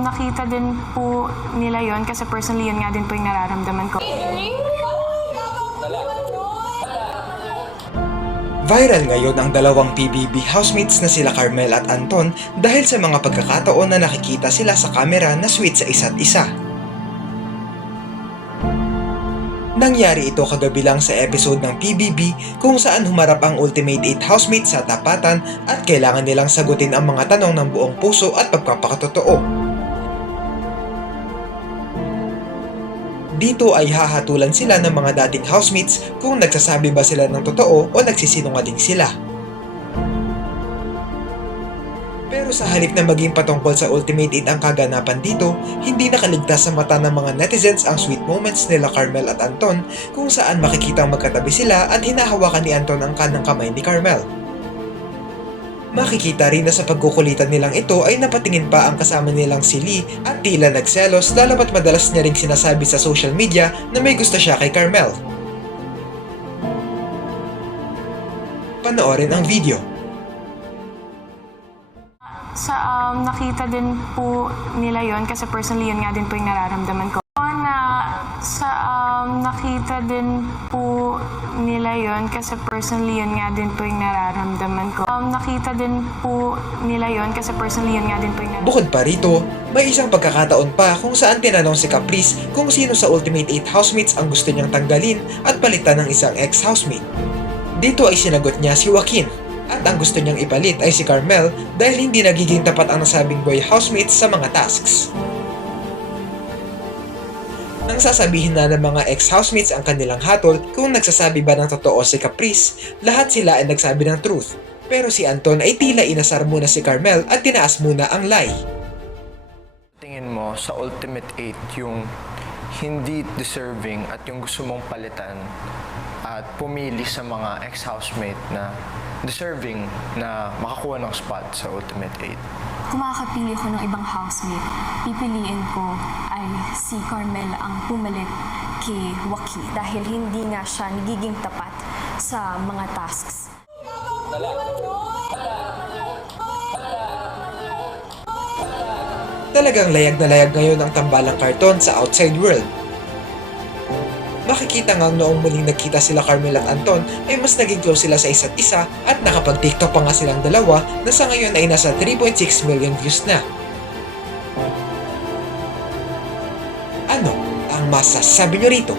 Nakita din po nila yon kasi personally yun nga din po yung nararamdaman ko. Viral ngayon ang dalawang PBB housemates na sila Carmel at Anton dahil sa mga pagkakataon na nakikita sila sa kamera na sweet sa isa't isa. Nangyari ito kagabi lang sa episode ng PBB kung saan humarap ang Ultimate 8 housemates sa tapatan at kailangan nilang sagutin ang mga tanong ng buong puso at pagpapakatotoo. Dito ay hahatulan sila ng mga dating housemates kung nagsasabi ba sila ng totoo o nagsisinungaling sila. Pero sa halip na maging patungkol sa Ultimate 8 ang kaganapan dito, hindi nakaligtas sa mata ng mga netizens ang sweet moments nila Carmel at Anton kung saan makikitang magkatabi sila at hinahawakan ni Anton ang kanang kamay ni Carmel. Makikita rin na sa pagkukulitan nilang ito ay napatingin pa ang kasama nilang si Lee at tila nagselos lalo't madalas niya ring sinasabi sa social media na may gusto siya kay Carmel. Panoorin ang video. Nakita din po nila yon kasi personally yun nga din po yung nararamdaman ko. Nakita din po nila yon kasi personally yun nga din po yung nararamdaman ko. Nakita din po nila yon kasi personally yun nga din po yung nararamdaman ko. Bukod pa rito, may isang pagkakataon pa kung saan tinanong si Caprice kung sino sa Ultimate 8 housemates ang gusto niyang tanggalin at palitan ng isang ex-housemate. Dito ay sinagot niya si Joaquin. At ang gusto niyang ipalit ay si Carmel dahil hindi nagiging tapat ang nasabing boy housemates sa mga tasks. Nang sasabihin na ng mga ex-housemates ang kanilang hatol kung nagsasabi ba ng totoo si Caprice, lahat sila ay nagsabi ng truth. Pero si Anton ay tila inasar muna si Carmel at tinaas muna ang lie. Tingin mo sa Ultimate 8 yung hindi deserving at yung gusto mong palitan at pumili sa mga ex-housemate na deserving na makakuha ng spot sa Ultimate 8. Kung makakapili ko ng ibang housemate, pipiliin ko ay si Carmel ang pumalit kay Joaquin dahil hindi nga siya nagiging tapat sa mga tasks. Talagang layag na layag ngayon ang tambalang karton sa outside world. Makikita nga noong muling nagkita sila Carmel at Anton ay mas naging close sila sa isa't isa at nakapag-TikTok pa nga silang dalawa na sa ngayon ay nasa 3.6 million views na. Ano ang masasabi nyo rito?